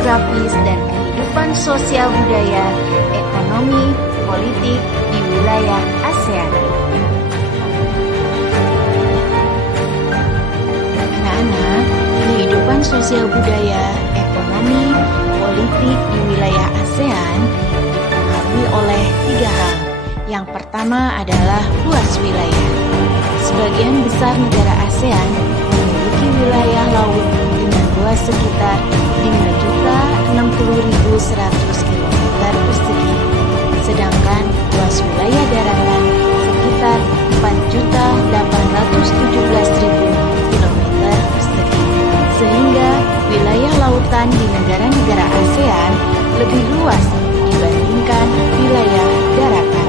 geografis dan kehidupan sosial budaya, ekonomi, politik di wilayah ASEAN. Anak-anak, kehidupan sosial budaya, ekonomi, politik di wilayah ASEAN dipengaruhi oleh 3 hal. Yang pertama adalah luas wilayah. Sebagian besar negara ASEAN memiliki wilayah laut dengan luas sekitar 5.060.100 km persegi, sedangkan luas wilayah daratan sekitar 4.817.000 km persegi, sehingga wilayah lautan di negara-negara ASEAN lebih luas dibandingkan wilayah daratan.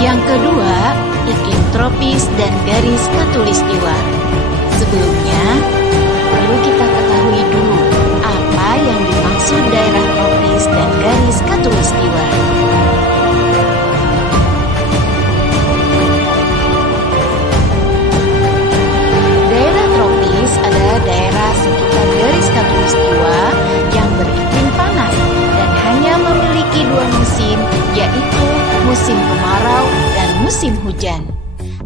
Yang kedua, iklim tropis dan garis khatulistiwa. Sebelumnya, perlu kita ketahui dulu apa yang dimaksud daerah tropis dan garis khatulistiwa. Daerah tropis adalah daerah sekitar garis khatulistiwa yang beriklim panas dan hanya memiliki 2 musim, yaitu musim kemarau dan musim hujan.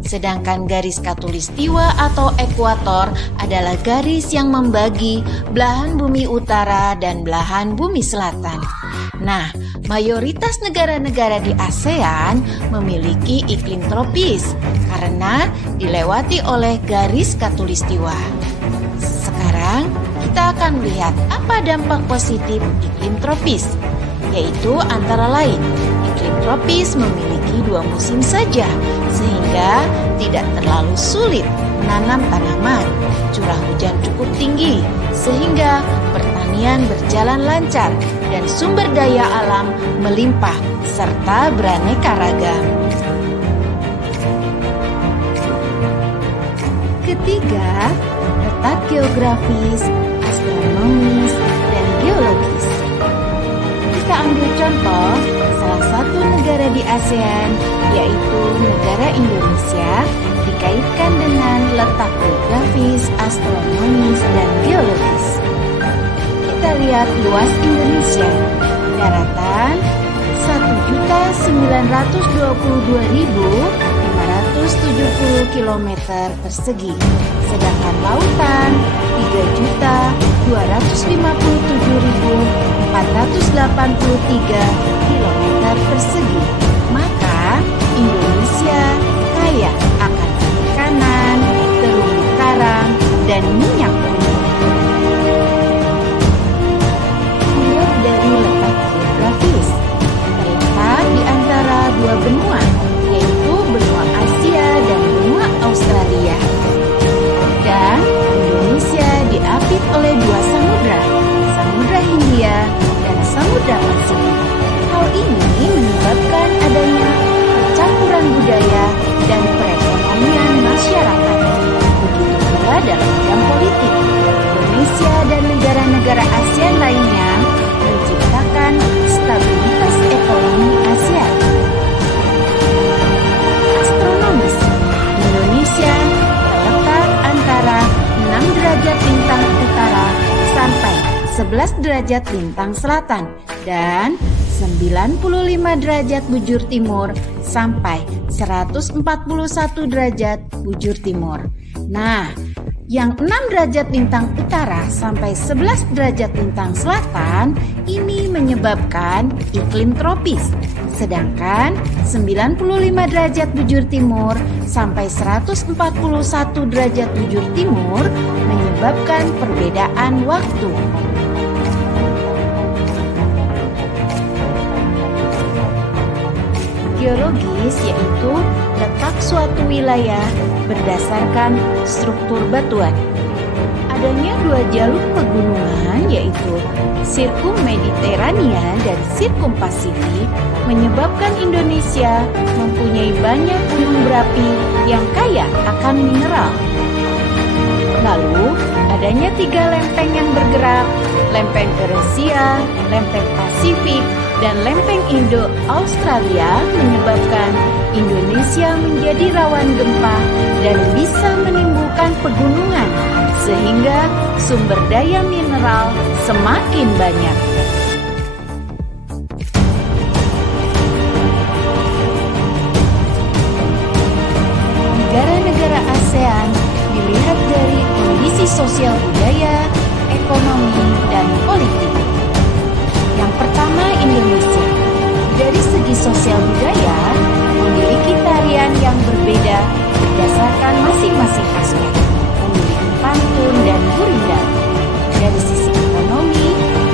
Sedangkan garis khatulistiwa atau ekuator adalah garis yang membagi belahan bumi utara dan belahan bumi selatan. Nah, mayoritas negara-negara di ASEAN memiliki iklim tropis karena dilewati oleh garis khatulistiwa. Sekarang kita akan melihat apa dampak positif iklim tropis, yaitu antara lain iklim tropis memiliki 2 musim saja, sehingga tidak terlalu sulit menanam tanaman. Curah hujan cukup tinggi, sehingga pertanian berjalan lancar dan sumber daya alam melimpah serta beraneka ragam. Ketiga, letak geografis, astronomis, dan geologis. Kita ambil contoh salah satu negara di ASEAN, yaitu negara Indonesia, dikaitkan dengan letak geografis, astronomis, dan geologis. Kita lihat luas Indonesia, daratan 1.922.570 km persegi, sedangkan lautan 3.257.483 km persegi. Maka Indonesia kaya akan perikanan, terumbu karang, dan minyak bumi. Lihat dari letak geografis, terletak di antara 2 benua, yaitu benua Asia dan benua Australia. Dan Indonesia diapit oleh 2 samudra, Samudra Hindia dan Samudra Pasifik. Hal ini menyebabkan adanya percampuran budaya dan perekonomian masyarakat. Begitu pula dalam bidang politik, Indonesia dan negara-negara ASEAN lainnya menciptakan stabilitas ekonomi ASEAN. Astronomis, Indonesia terletak antara 6 derajat lintang utara sampai 11 derajat lintang selatan dan 95 derajat bujur timur sampai 141 derajat bujur timur. Nah, yang 6 derajat lintang utara sampai 11 derajat lintang selatan ini menyebabkan iklim tropis. Sedangkan 95 derajat bujur timur sampai 141 derajat bujur timur menyebabkan perbedaan waktu. Geologis yaitu letak suatu wilayah berdasarkan struktur batuan. Adanya 2 jalur pegunungan yaitu Sirkum Mediterania dan Sirkum Pasifik menyebabkan Indonesia mempunyai banyak gunung berapi yang kaya akan mineral. Lalu adanya 3 lempeng yang bergerak, lempeng Eurasia, lempeng Pasifik, dan lempeng Indo-Australia menyebabkan Indonesia menjadi rawan gempa dan bisa menimbulkan pegunungan, sehingga sumber daya mineral semakin banyak. Negara-negara ASEAN dilihat dari kondisi sosial budaya, ekonomi, dan politik. Yang pertama, Indonesia. Dari segi sosial budaya, memiliki tarian yang berbeda berdasarkan masing-masing aspek, memiliki pantun dan gurindam. Dari sisi ekonomi,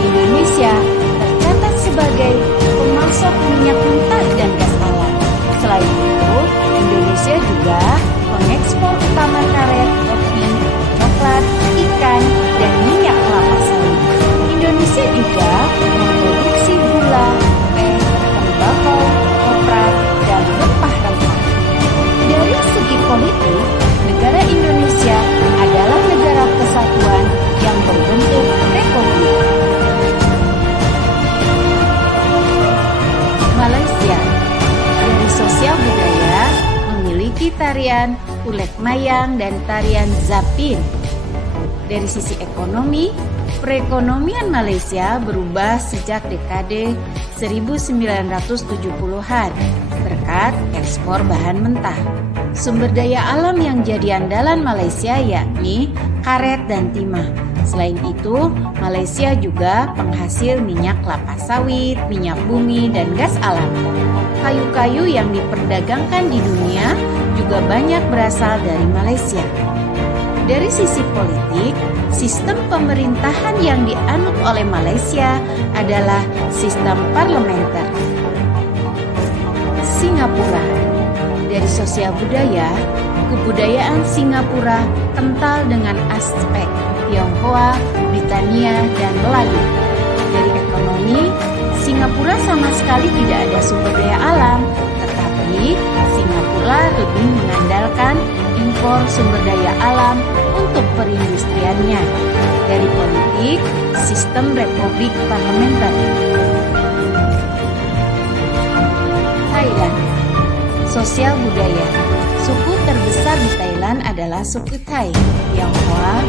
Indonesia tercatat sebagai pemasok minyak mentah dan gas alam. Selain itu, Indonesia juga mengekspor utama karet, kopi, coklat, ikan, dan minyak kelapa sawit. Indonesia juga memproduksi gula, teh, tembakau, kopra, dan rempah-rempah. Dari segi politik, negara Indonesia adalah negara kesatuan yang berbentuk republik. Malaysia. Dari sosial budaya, memiliki tarian Ulek Mayang dan tarian Zapin. Dari sisi ekonomi, perekonomian Malaysia berubah sejak dekade 1970-an berkat ekspor bahan mentah. Sumber daya alam yang jadi andalan Malaysia yakni karet dan timah. Selain itu, Malaysia juga penghasil minyak kelapa sawit, minyak bumi, dan gas alam. Kayu-kayu yang diperdagangkan di dunia juga banyak berasal dari Malaysia. Dari sisi politik, sistem pemerintahan yang dianut oleh Malaysia adalah sistem parlementer. Singapura. Dari sosial budaya, kebudayaan Singapura kental dengan aspek Tionghoa, Britania, dan Melayu. Dari ekonomi, Singapura sama sekali tidak ada sumber daya alam, tetapi Singapura lebih mengandalkan impor sumber daya alam untuk perindustriannya. Dari politik, sistem republik parlementer. Thailand. Sosial budaya. Suku terbesar di Thailand adalah suku Thai, Tionghoa,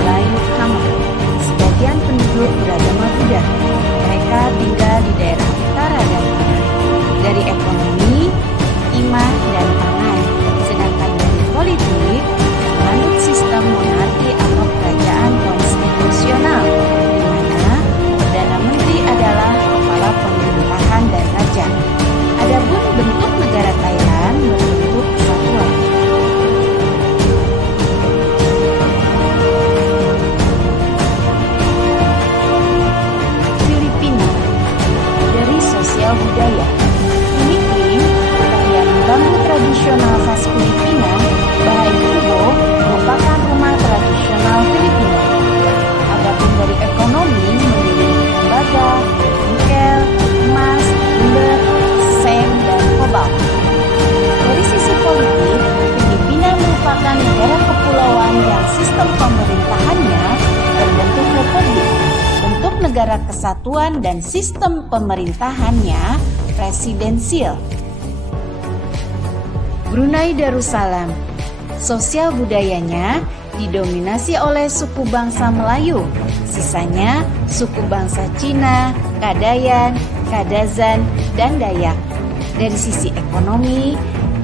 Melayu, Hmong. Sebagian penduduk beragama Buddha. Mereka tinggal di daerah utara dan tengah. Dari ekonomi, timah dan pangan. Sedangkan dari politik, menganut sistem monarki atau kerajaan konstitusional, di mana Perdana Menteri adalah kepala pemerintahan dan raja. Adapun bentuk negara Thailand berbentuk kesatuan. Filipina. Dari sosial budaya, unikly, tarian bambu tradisional khas Filipina, Bahay Kubo, merupakan rumah tradisional Filipina. Adapun dari ekonomi, memiliki tembaga, nikel, emas, timber, seng, dan kobalt. Dari sisi politik, Filipina merupakan negara kepulauan yang sistem pemerintahannya berbentuk republik. Bentuk negara kesatuan dan sistem pemerintahannya presidensial. Brunei Darussalam. Sosial budayanya didominasi oleh suku bangsa Melayu, sisanya suku bangsa Cina, Kadayan, Kadazan, dan Dayak. Dari sisi ekonomi,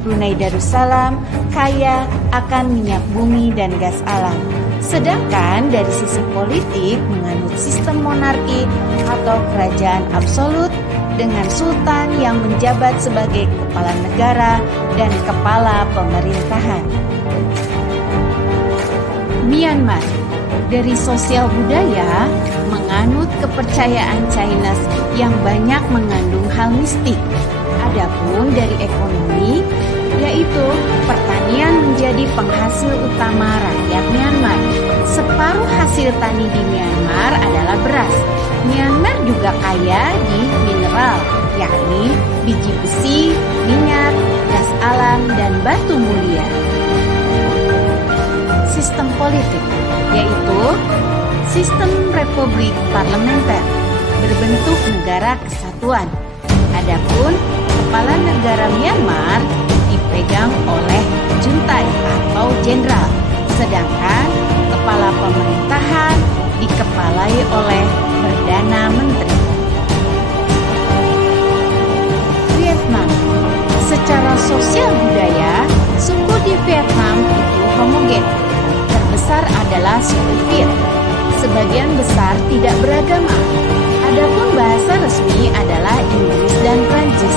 Brunei Darussalam kaya akan minyak bumi dan gas alam. Sedangkan dari sisi politik menganut sistem monarki atau kerajaan absolut dengan sultan yang menjabat sebagai kepala negara dan kepala pemerintahan. Myanmar. Dari sosial budaya menganut kepercayaan Chinese yang banyak mengandung hal mistik. Adapun dari ekonomi, yaitu pertanian menjadi penghasil utama rakyat Myanmar. Separuh hasil tani di Myanmar adalah beras. Myanmar juga kaya di mineral, yakni biji besi, minyak, gas alam, dan batu mulia. Sistem politik, yaitu sistem republik parlementer. berbentuk negara kesatuan. Adapun kepala negara Myanmar dipegang oleh junta atau jenderal, sedangkan kepala pemerintahan dikepalai oleh Perdana Menteri. Vietnam. Secara sosial budaya, suku di Vietnam itu homogen. Terbesar adalah suku Viet. Sebagian besar tidak beragama. Adapun bahasa resmi adalah Inggris dan Prancis.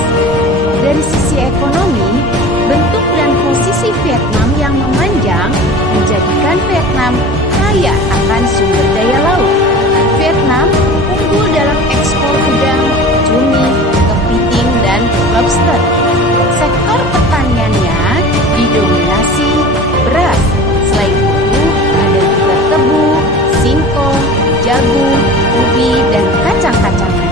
Dari sisi ekonomi, bentuk dan posisi Vietnam yang memanjang menjadikan Vietnam kaya akan sumber daya laut. Vietnam unggul dalam ekspor udang, cumi, kepiting, dan lobster. Sektor pertaniannya didominasi beras. Selain itu, ada juga tebu, singkong, jagung, ubi, dan kacang-kacangan.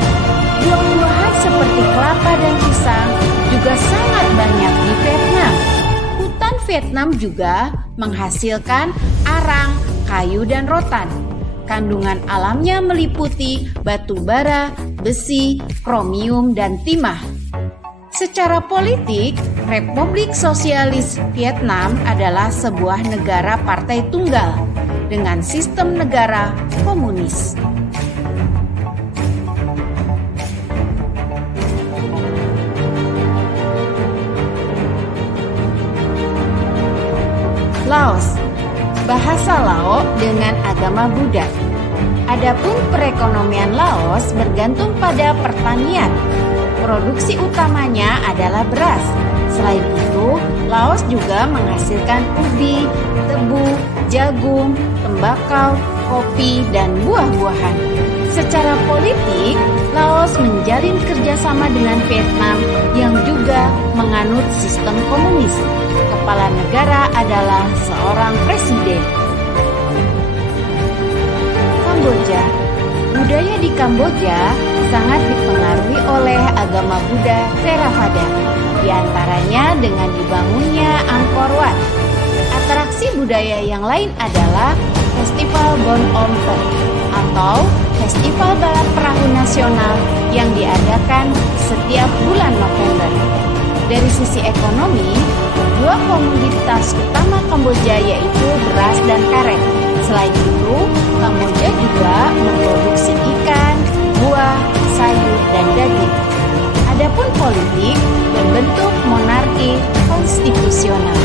Buah-buahan seperti kelapa dan pisang juga sangat banyak di Vietnam. Hutan Vietnam juga menghasilkan arang, kayu, dan rotan. Kandungan alamnya meliputi batu bara, besi, kromium, dan timah. Secara politik, Republik Sosialis Vietnam adalah sebuah negara partai tunggal dengan sistem negara komunis. Laos, bahasa Lao dengan agama Buddha. Adapun perekonomian Laos bergantung pada pertanian. Produksi utamanya adalah beras. Selain itu, Laos juga menghasilkan ubi, tebu, jagung, tembakau, kopi, dan buah-buahan. Secara politik, Laos menjalin kerjasama dengan Vietnam yang juga menganut sistem komunis. Kepala negara adalah seorang presiden. Kamboja. Budaya di Kamboja sangat dipengaruhi oleh agama Buddha Theravada, di antaranya dengan dibangunnya Angkor Wat. Atraksi budaya yang lain adalah Festival Bon On Tet atau Festival Balap Perahu Nasional yang diadakan setiap bulan November. Dari sisi ekonomi, dua komoditas utama Kamboja yaitu beras dan karet. Selain itu, Kamboja juga memproduksi ikan, buah, sayur, dan daging. Adapun politik berbentuk monarki konstitusional.